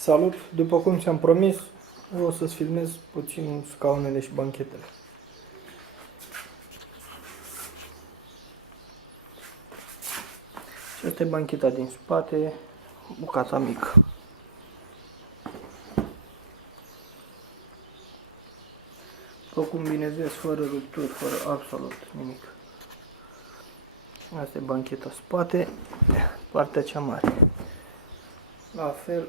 Salut! După cum ți-am promis, o să-ți filmez puțin scaunele și banchetele. Și asta e bancheta din spate, bucata mică. După cum bine vezi, fără rupturi, fără absolut nimic. Asta e bancheta spate, partea cea mare. La fel,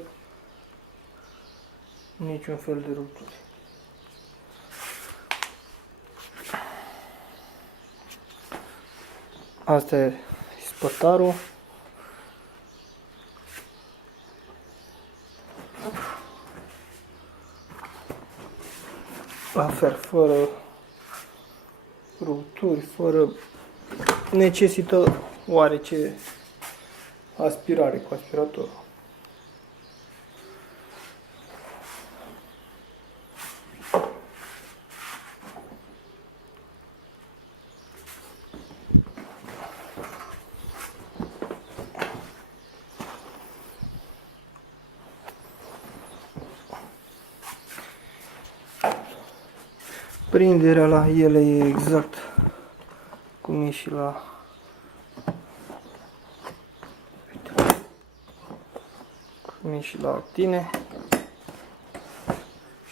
niciun fel de rupturi. Asta e spătarul. La fel, fără rupturi, fără necesită oarece aspirare cu aspiratorul. Prinderea la ele e exact cum e și la tine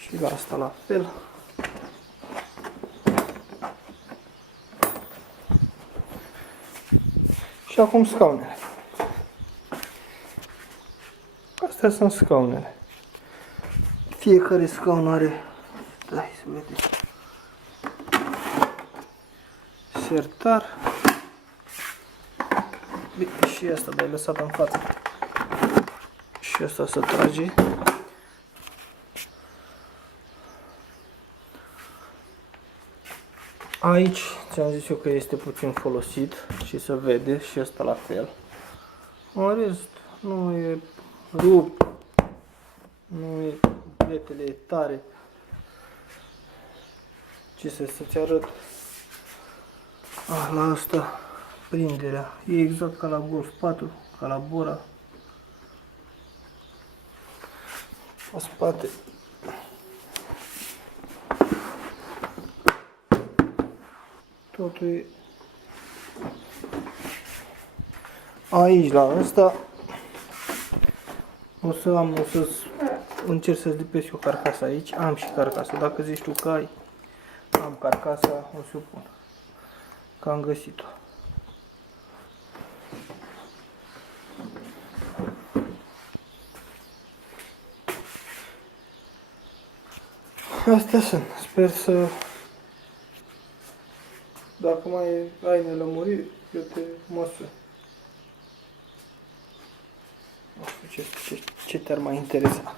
și la asta la fel. Și acum scaunele. Astea sunt scaunele. Fiecare scaun are, stai să vedeți, sertar. Bine, și asta, dar e lăsat în față. Și asta se trage. Aici ți-am zis eu că este puțin folosit și se vede, și asta la fel. În rest, nu e rupt, nu e pletele tare. Ce să-ți arăt? La asta, prinderea. E exact ca la Golf 4, ca la Bora. Pe spate. Totul e aici la ăsta. O să încerc să-ți lipesc eu carcasa aici. Am și carcasa. Dacă zici tu că ai, am carcasa, o să o pun. Că am găsit-o. Astea sunt. Sper să... Dacă mai ai nelămuriri, eu te măsur. Nu știu ce te-ar mai interesa.